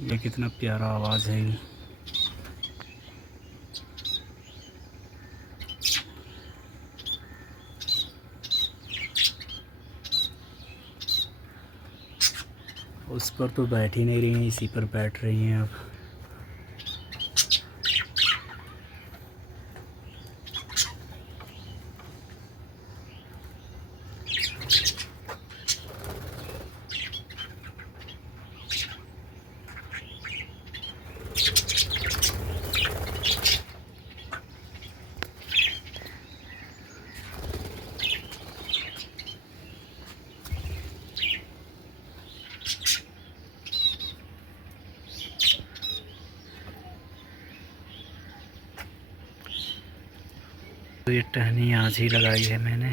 ये कितना प्यारा आवाज़ है। उस पर तो बैठ ही नहीं रही हैं, इसी पर बैठ रही हैं अब। तो ये टहनी आज ही लगाई है मैंने।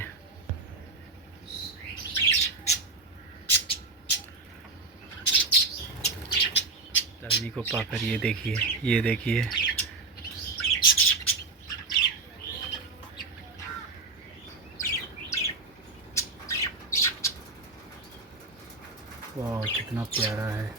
टहनी को पाकर ये देखिए, ये देखिए। वाह कितना प्यारा है।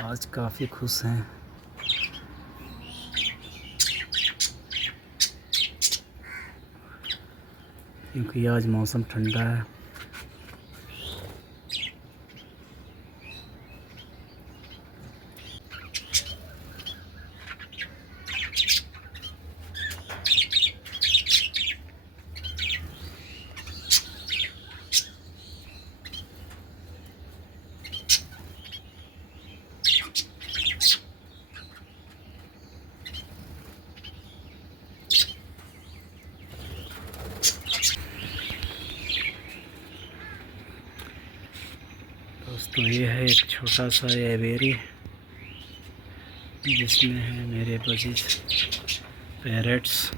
आज काफ़ी खुश हैं। क्योंकि आज मौसम ठंडा है। दोस्तों ये है एक छोटा सा एवेरी, जिसमें है मेरे पजीज पैरेट्स।